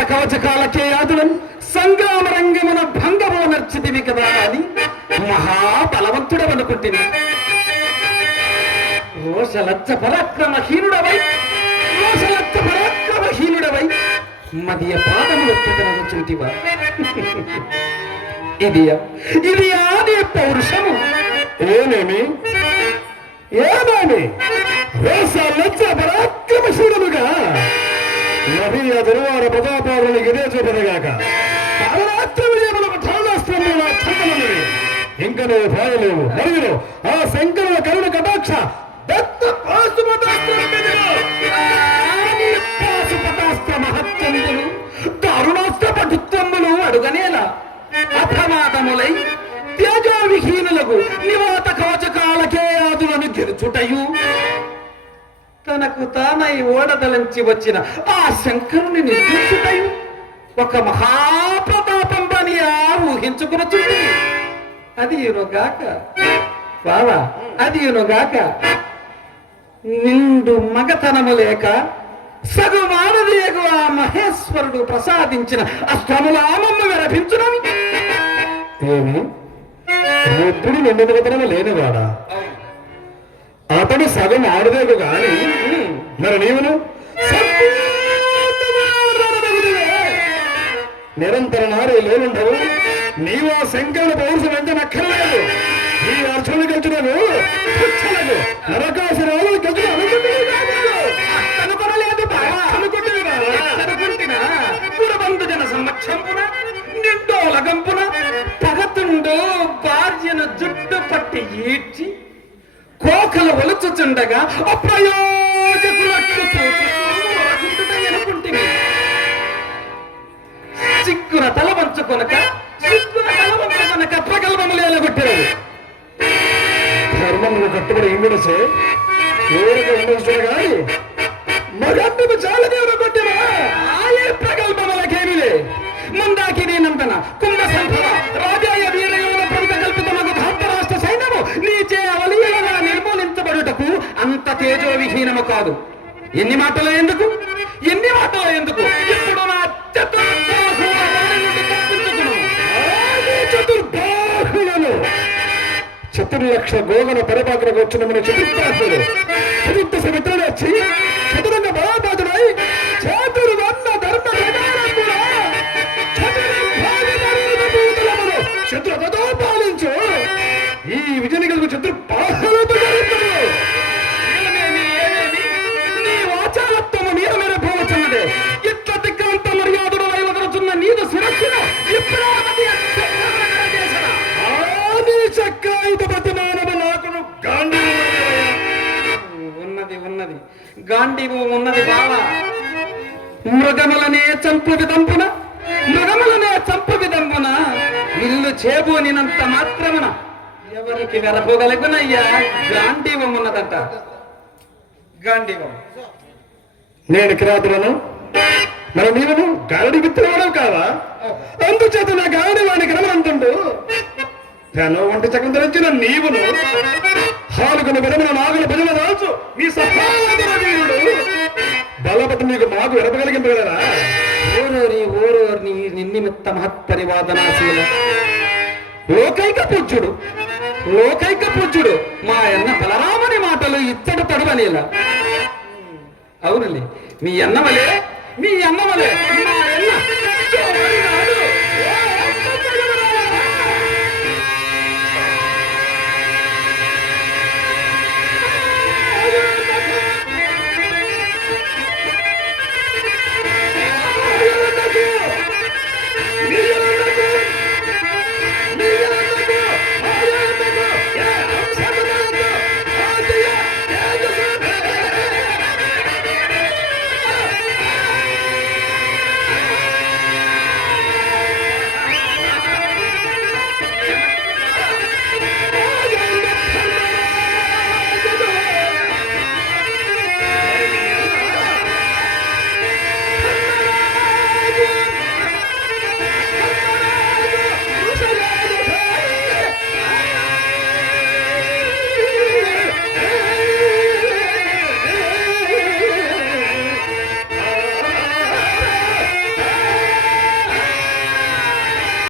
నివాత కవచకాలకే యాదులను సంగ్రామ రంగమున భంగమో నర్చితివి కదా అని మహాబలవంతుడవనుకుంటుంది. రోషలచ్చ పరాక్రమహీనుడవై మదియ పాదములు ఎత్తగనచుంటివా? ఇది ఆది పౌరుషము. ఏమేమి రోషలచ్చ పరాక్రమశీలుగా నది ఆ దుర్వార ప్రతాపారునికి ఇదే చూపదగాక ఇంకా నువ్వు భాగలేవు మరియు ఆ శంకరుల కరుణ కటాక్ష మహత్యములు కరుణాస్త్ర పటుత్వములు అడుగనేలా అప్రమాదములై తేజోవిహీనులకు నివాత కవచకాలకే ఆదులను గెలుచుటయు తనకు తానై ఓడదలంచి వచ్చిన ఆ శంకరుని నిర్మించుటయు ఒక మహాప్రతాపం పని ఊహించుకునచుంది. అది యునుగాక బావా, అది యునుగాక నిండు మగతనము లేక సగు మానదేగు ఆ మహేశ్వరుడు ప్రసాదించిన అస్త్రముల ఆమమ్మ విరపించునవి. ఏమి రుద్రుడు నిండు మగతనము లేనివాడా? అతడు సగం ఆడదేగు గాని మరి నీవును నిరంతర నారే లేనుండవు. నీవు ఆ శంకరుడు పౌరుషం ఎంత నక్కర్లేదు. ఈ అర్జునుడు గెలుచున్నాను నరకాసురాలు జన సమక్షంపున నిండోలగంపున పగతుండో భార్యను జుట్టు పట్టి ఈడ్చి కోకలు ఒలుచుచుండగా అప్రయోజకులట్లు అనుకుంటుంది. సిగ్గున తల వంచుకొనక ప్రగల్భములు ఎలగొట్టారు. ధర్మములు కట్టుబడి ఇంగుడిసే ఎవరికి ఉండొచ్చు కానీ మగందుకు చాలా దేవుడు కొట్టినా ఆయే ప్రగల్భములకేమిలే మందాకిని నందన కుంభ సంభవ రాజాయ వీరయోగ ప్రముఖ కల్పితమగు భారత రాష్ట్ర సైన్యము నీచే అవలీలగా నిర్మూలించబడుటకు అంత తేజోవిహీనము కాదు. ఎన్ని మాటలు ఎందుకు ఇప్పుడు నా చతుర్లక్ష గోగన పరిపాలనకు వచ్చిన మన చతుర్బాహుడు చతుర్థ సమిత్రుడు వచ్చి చతురంగ బలాబాదుడై చతుర్వర్ణ ధర్మ చతురతో పాలించు. ఈ విజయనికలకు చతుర్బాహులతో నీ వాచాలత్వము మీద మీద పోవచ్చున్నదే. ఇట్ల దిక్కాంత మర్యాదలు వైవదరుచున్న నీదు శిరస్సున ఇప్పుడు ఉన్నది గాంధీవు ఉన్నది బావా. మృగములనే చంపు విదంపున ఇల్లు చేబోనినంత మాత్రమున ఎవరికి వెరపోగలుగునయ్యా గాంధీవం ఉన్నదట. గాంధీవం నేను కిరాతులను మరి నీవును గారడి విత్తనవడం కావా? అందుచేత నా గారడి వాడికి రమనంటుండు తను వంటి చక్కం ధరించిన నీవును హాలుకును విరమణ నాగుల భజన దాల్చు మీ సహాయుడు బలపతి మీకు మాకు ఎరపగలిగింపగలరా? ఓరోరి నిన్నిమిత్త మహత్పరివాదనాశీల లోకైక పూజ్యుడు మా అన్న బలరామని మాటలు ఇత్తడు తడువనేలా. అవునులే మీ అన్నవలే మా అన్న